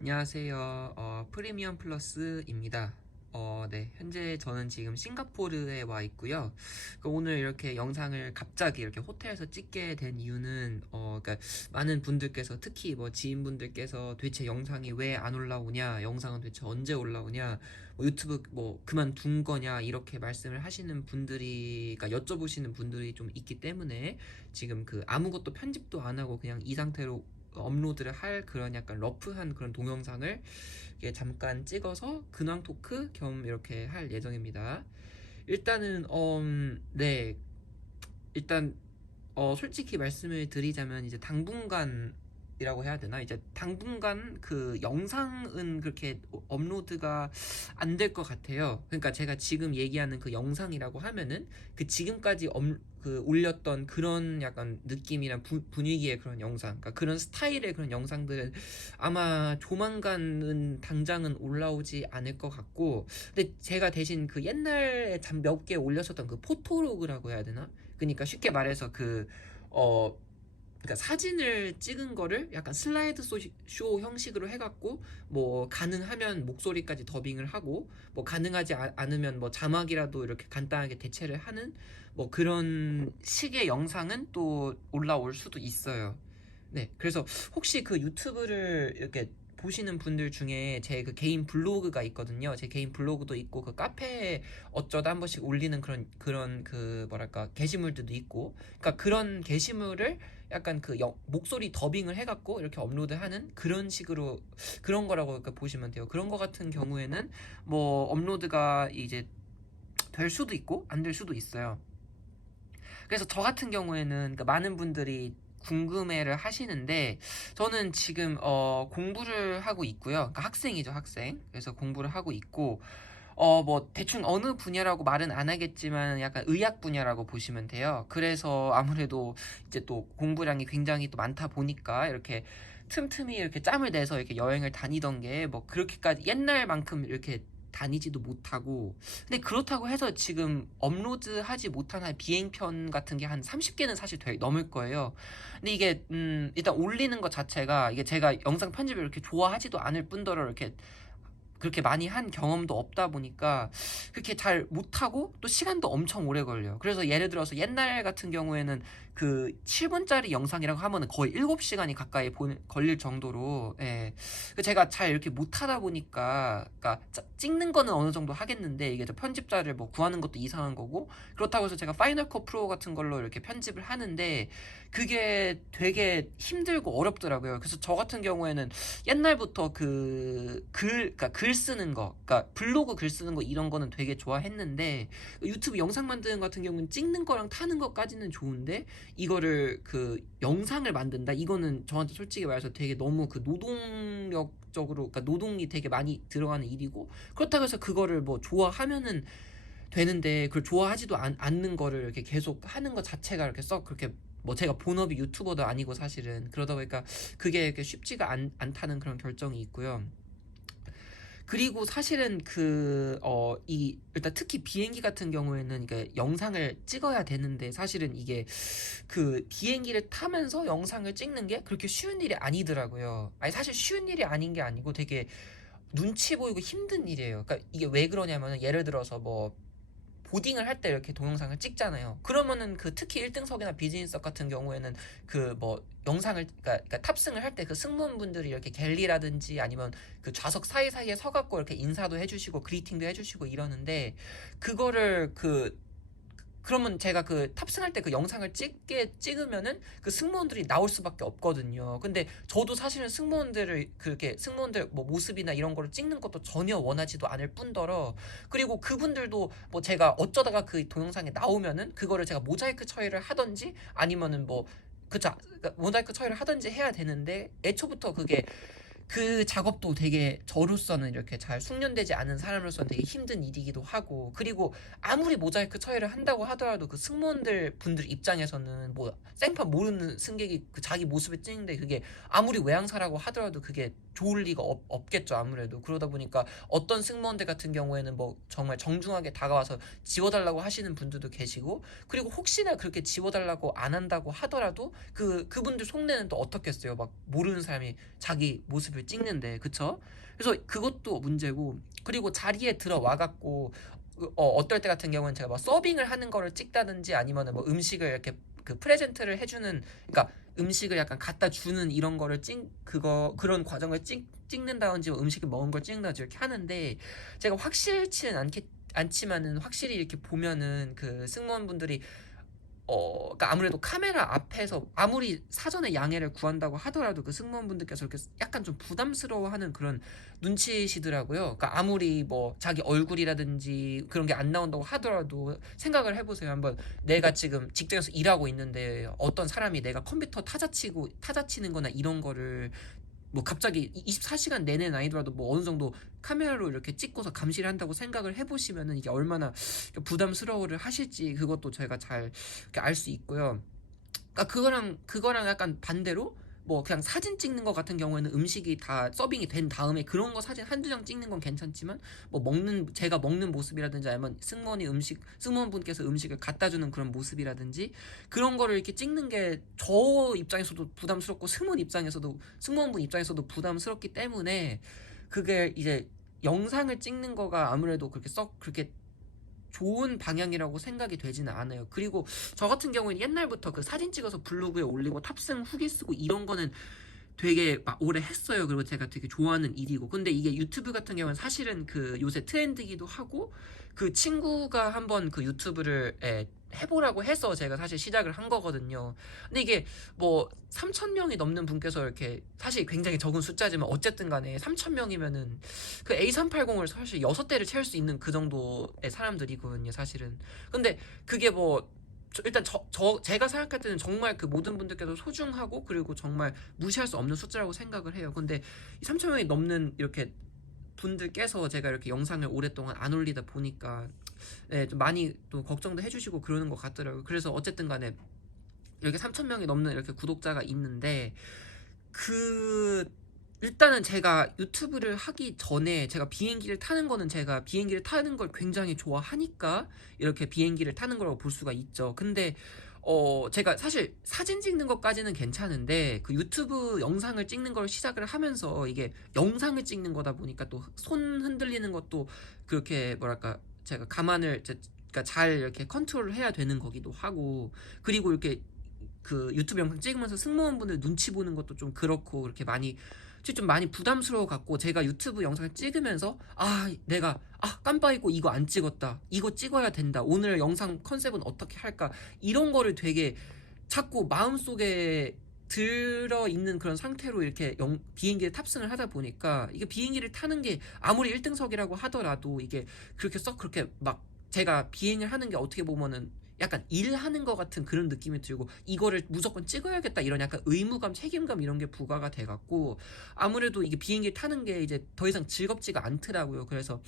안녕하세요. 프리미엄 플러스입니다. 네. 현재 저는 지금 싱가포르에 와 있고요. 오늘 이렇게 영상을 갑자기 이렇게 호텔에서 찍게 된 이유는, 그러니까 많은 분들께서, 특히 뭐 지인분들께서 도대체 영상이 왜 안 올라오냐, 영상은 도대체 언제 올라오냐, 뭐 유튜브 뭐 그만둔 거냐, 이렇게 말씀을 하시는 분들이, 그러니까 여쭤보시는 분들이 좀 있기 때문에 지금 그 아무것도 편집도 안 하고 그냥 이 상태로 업로드를 할 그런 약간 러프한 그런 동영상을 잠깐 찍어서 근황 토크 겸 이렇게 할 예정입니다. 일단은 네, 일단 솔직히 말씀을 드리자면 이제 당분간이라고 해야 되나? 이제 당분간 그 영상은 그렇게 업로드가 안 될 것 같아요. 그러니까 제가 지금 얘기하는 그 영상이라고 하면은 그 지금까지 그 올렸던 그런 약간 느낌이랑 분위기의 그런 영상, 그러니까 그런 스타일의 그런 영상들은 아마 조만간은 당장은 올라오지 않을 것 같고, 근데 제가 대신 그 옛날에 몇 개 올렸었던 그 포토로그라고 해야 되나? 그러니까 쉽게 말해서 어, 그러니까 사진을 찍은 거를 약간 슬라이드 쇼 형식으로 해갖고 뭐 가능하면 목소리까지 더빙을 하고 뭐 가능하지 않으면 뭐 자막이라도 이렇게 간단하게 대체를 하는 뭐 그런 식의 영상은 또 올라올 수도 있어요. 네, 그래서 혹시 그 유튜브를 이렇게 보시는 분들 중에 제 그 개인 블로그가 있거든요. 제 개인 블로그도 있고 그 카페에 어쩌다 한 번씩 올리는 그런 그 뭐랄까 게시물들도 있고, 그러니까 그런 게시물을 약간 그 목소리 더빙을 해갖고 이렇게 업로드하는 그런 식으로 그런 거라고 보시면 돼요. 그런 거 같은 경우에는 뭐 업로드가 이제 될 수도 있고 안 될 수도 있어요. 그래서 저 같은 경우에는 그러니까 많은 분들이 궁금해를 하시는데, 저는 지금 공부를 하고 있고요. 그러니까 학생이죠, 학생. 그래서 공부를 하고 있고, 뭐 대충 어느 분야라고 말은 안 하겠지만 약간 의학 분야라고 보시면 돼요. 그래서 아무래도 이제 또 공부량이 굉장히 또 많다 보니까 이렇게 틈틈이 이렇게 짬을 내서 이렇게 여행을 다니던 게 뭐 그렇게까지 옛날만큼 이렇게 다니지도 못하고, 근데 그렇다고 해서 지금 업로드 하지 못한 한 비행편 같은 게 한 30개는 사실 넘을 거예요. 근데 이게 일단 올리는 것 자체가, 이게 제가 영상 편집을 이렇게 좋아하지도 않을 뿐더러 이렇게 그렇게 많이 한 경험도 없다 보니까 그렇게 잘 못하고 또 시간도 엄청 오래 걸려요. 그래서 예를 들어서 옛날 같은 경우에는 그 7분짜리 영상이라고 하면은 거의 7시간이 가까이 걸릴 정도로, 예. 제가 잘 이렇게 못하다 보니까, 그러니까 찍는 거는 어느 정도 하겠는데 이게 편집자를 뭐 구하는 것도 이상한 거고, 그렇다고 해서 제가 파이널 컷 프로 같은 걸로 이렇게 편집을 하는데 그게 되게 힘들고 어렵더라고요. 그래서 저 같은 경우에는 옛날부터 그러니까 글 쓰는 거, 그러니까 블로그 글 쓰는 거 이런 거는 되게 좋아했는데, 유튜브 영상 만드는 거 같은 경우는 찍는 거랑 타는 거까지는 좋은데, 이거를 그 영상을 만든다? 이거는 저한테 솔직히 말해서 되게 너무 그 노동력적으로, 그러니까 노동이 되게 많이 들어가는 일이고, 그렇다고 해서 그거를 뭐 좋아하면은 되는데, 그걸 좋아하지도 않는 거를 이렇게 계속 하는 것 자체가 이렇게 썩 그렇게, 뭐 제가 본업이 유튜버도 아니고 사실은 그러다 보니까 그게 이렇게 쉽지가 않다는 그런 결정이 있고요. 그리고 사실은 일단 특히 비행기 같은 경우에는 이게 영상을 찍어야 되는데, 사실은 이게 그 비행기를 타면서 영상을 찍는 게 그렇게 쉬운 일이 아니더라고요. 아니, 사실 쉬운 일이 아닌 게 아니고 되게 눈치 보이고 힘든 일이에요. 그러니까 이게 왜 그러냐면은, 예를 들어서 뭐 보딩을 할 때 이렇게 동영상을 찍잖아요. 그러면은 그 특히 1등석이나 비즈니스석 같은 경우에는 그 뭐 영상을, 그러니까 탑승을 할 때 그 승무원분들이 이렇게 갤리라든지 아니면 그 좌석 사이사이에 서갖고 이렇게 인사도 해주시고 그리팅도 해주시고 이러는데, 그거를 그러면 제가 그 탑승할 때 그 영상을 찍으면은 그 승무원들이 나올 수밖에 없거든요. 근데 저도 사실은 승무원들을 그렇게 승무원들 뭐 모습이나 이런 거를 찍는 것도 전혀 원하지도 않을 뿐더러, 그리고 그분들도 뭐 제가 어쩌다가 그 동영상에 나오면은 그거를 제가 모자이크 처리를 하던지 아니면은 뭐 그쵸, 그러니까 모자이크 처리를 하든지 해야 되는데, 애초부터 그게 그 작업도 되게 저로서는 이렇게 잘 숙련되지 않은 사람으로서는 되게 힘든 일이기도 하고, 그리고 아무리 모자이크 처리를 한다고 하더라도 그 분들 입장에서는 뭐 생판 모르는 승객이 그 자기 모습을 찍는데 그게 아무리 외항사라고 하더라도 그게 좋을 리가 없겠죠. 아무래도 그러다 보니까 어떤 승무원들 같은 경우에는 뭐 정말 정중하게 다가와서 지워달라고 하시는 분들도 계시고, 그리고 혹시나 그렇게 지워달라고 안 한다고 하더라도 그분들 속내는 또 어떻겠어요. 막 모르는 사람이 자기 모습을 찍는데, 그쵸? 그래서 그것도 문제고, 그리고 자리에 들어와 갖고 어떨 때 같은 경우는 제가 뭐 서빙을 하는 거를 찍다든지 아니면은 뭐 음식을 이렇게 그 프레젠트를 해주는, 그러니까 음식을 약간 갖다 주는 이런 거를 그런 과정을 찍는다든지 뭐 음식을 먹은 걸 찍는다든지 이렇게 하는데, 제가 확실치는 않지만은 확실히 이렇게 보면은 그 승무원분들이 그러니까 아무래도 카메라 앞에서 아무리 사전에 양해를 구한다고 하더라도 그 승무원분들께서 이렇게 약간 좀 부담스러워하는 그런 눈치시더라고요. 그러니까 아무리 뭐 자기 얼굴이라든지 그런 게 안 나온다고 하더라도 생각을 해보세요. 한번 내가 지금 직장에서 일하고 있는데 어떤 사람이 내가 컴퓨터 타자치는 거나 이런 거를 뭐 갑자기 24시간 내내 아니더라도 뭐 어느 정도 카메라로 이렇게 찍고서 감시를 한다고 생각을 해보시면은 이게 얼마나 부담스러워를 하실지 그것도 저희가 잘 알 수 있고요. 그러니까 그거랑 약간 반대로 뭐 그냥 사진 찍는 거 같은 경우에는 음식이 다 서빙이 된 다음에 그런 거 사진 한두 장 찍는 건 괜찮지만, 뭐 제가 먹는 모습이라든지 아니면 승무원분께서 음식을 갖다 주는 그런 모습이라든지 그런 거를 이렇게 찍는 게 저 입장에서도 부담스럽고 승무원분 입장에서도 부담스럽기 때문에, 그게 이제 영상을 찍는 거가 아무래도 그렇게 썩 그렇게 좋은 방향이라고 생각이 되지는 않아요. 그리고 저 같은 경우에는 옛날부터 그 사진 찍어서 블로그에 올리고 탑승 후기 쓰고 이런 거는 되게 막 오래 했어요. 그리고 제가 되게 좋아하는 일이고. 근데 이게 유튜브 같은 경우는 사실은 그 요새 트렌드기도 하고, 그 친구가 한번 그 유튜브를 해보라고 해서 제가 사실 시작을 한 거거든요. 근데 이게 뭐 3,000명이 넘는 분께서 이렇게, 사실 굉장히 적은 숫자지만 어쨌든 간에 3,000명이면은 그 A380을 사실 6대를 채울 수 있는 그 정도의 사람들이거든요, 사실은. 근데 그게 뭐 일단 제가 생각할 때는 정말 그 모든 분들께서 소중하고 그리고 정말 무시할 수 없는 숫자라고 생각을 해요. 근데 이 3,000명이 넘는 이렇게 분들께서 제가 이렇게 영상을 오랫동안 안 올리다 보니까 좀 많이 또 걱정도 해주시고 그러는 것 같더라고요. 그래서 어쨌든 간에 이렇게 3,000명이 넘는 이렇게 구독자가 있는데, 그 일단은 제가 유튜브를 하기 전에 제가 비행기를 타는 거는, 제가 비행기를 타는 걸 굉장히 좋아하니까 이렇게 비행기를 타는 거라고 볼 수가 있죠. 근데 제가 사실 사진 찍는 것까지는 괜찮은데 그 유튜브 영상을 찍는 걸 시작을 하면서 이게 영상을 찍는 거다 보니까 또 손 흔들리는 것도 그렇게 뭐랄까 제가 그러니까 잘 이렇게 컨트롤을 해야 되는 거기도 하고, 그리고 이렇게 그 유튜브 영상 찍으면서 승무원분들 눈치 보는 것도 좀 그렇고 그렇게 좀 많이 부담스러워 갖고, 제가 유튜브 영상을 찍으면서 내가 깜빡이고 이거 안 찍었다, 이거 찍어야 된다, 오늘 영상 컨셉은 어떻게 할까, 이런 거를 되게 자꾸 마음속에 들어있는 그런 상태로 이렇게 비행기에 탑승을 하다 보니까, 이게 비행기를 타는 게 아무리 1등석이라고 하더라도 이게 그렇게 막 제가 비행을 하는 게 어떻게 보면은 약간 일하는 것 같은 그런 느낌이 들고, 이거를 무조건 찍어야겠다 이런 약간 의무감, 책임감 이런 게 부과가 돼갖고 아무래도 이게 비행기 타는 게 이제 더 이상 즐겁지가 않더라고요. 그래서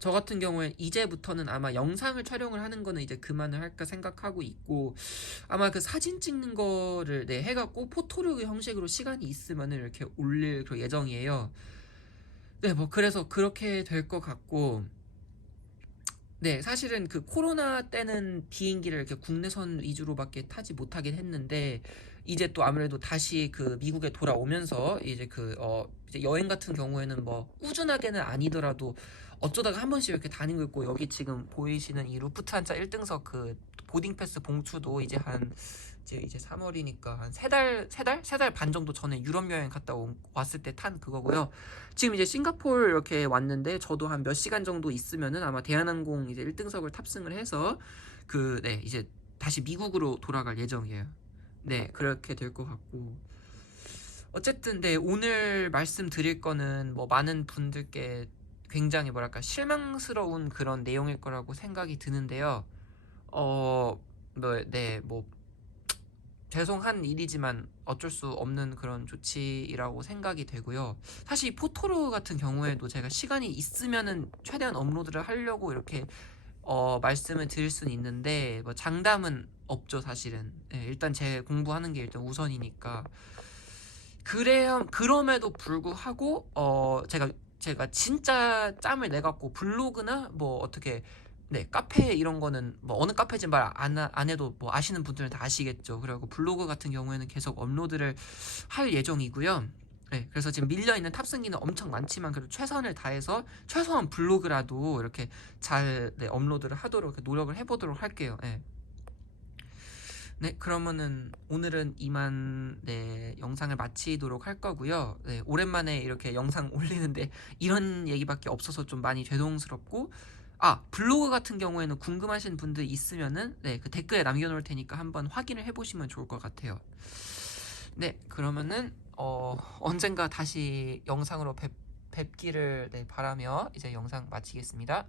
저 같은 경우에 이제부터는 아마 영상을 촬영을 하는 거는 이제 그만을 할까 생각하고 있고, 아마 그 사진 찍는 거를 해갖고 포토로그 형식으로 시간이 있으면은 이렇게 올릴 그 예정이에요. 네, 뭐 그래서 그렇게 될 것 같고, 네, 사실은 그 코로나 때는 비행기를 이렇게 국내선 위주로밖에 타지 못하긴 했는데, 이제 또 아무래도 다시 그 미국에 돌아오면서 이제 이제 여행 같은 경우에는 뭐 꾸준하게는 아니더라도 어쩌다가 한 번씩 이렇게 다니고 있고, 여기 지금 보이시는 이 루프트한자 1등석 그 보딩 패스 봉투도 이제 3월이니까 한 세 달 반 정도 전에 유럽 여행 갔다 왔을 때 탄 그거고요. 지금 이제 싱가포르 이렇게 왔는데, 저도 한 몇 시간 정도 있으면은 아마 대한항공 이제 1등석을 탑승을 해서 이제 다시 미국으로 돌아갈 예정이에요. 네, 그렇게 될 것 같고. 어쨌든 오늘 말씀드릴 거는 뭐 많은 분들께 굉장히 뭐랄까 실망스러운 그런 내용일 거라고 생각이 드는데요. 뭐 죄송한 일이지만 어쩔 수 없는 그런 조치라고 생각이 되고요. 사실 포토로 같은 경우에도 제가 시간이 있으면은 최대한 업로드를 하려고 이렇게 말씀을 드릴 수는 있는데, 뭐 장담은 없죠, 사실은. 일단 제 공부하는 게 일단 우선이니까. 그럼에도 불구하고 제가 진짜 짬을 내 갖고 블로그나 뭐 어떻게 네, 카페 이런 거는 뭐 어느 카페인지 말 안 해도 뭐 아시는 분들은 다 아시겠죠. 그리고 블로그 같은 경우에는 계속 업로드를 할 예정이고요. 네, 그래서 지금 밀려있는 탑승기는 엄청 많지만 그래도 최선을 다해서 최소한 블로그라도 이렇게 잘 네, 업로드를 하도록 이렇게 노력을 해보도록 할게요. 네. 네, 그러면은 오늘은 이만 네, 영상을 마치도록 할 거고요. 네, 오랜만에 이렇게 영상 올리는데 이런 얘기밖에 없어서 좀 많이 죄송스럽고 블로그 같은 경우에는 궁금하신 분들 있으면은 네, 그 댓글에 남겨놓을 테니까 한번 확인을 해보시면 좋을 것 같아요. 네, 그러면은 언젠가 다시 영상으로 뵙기를 네, 바라며 이제 영상 마치겠습니다.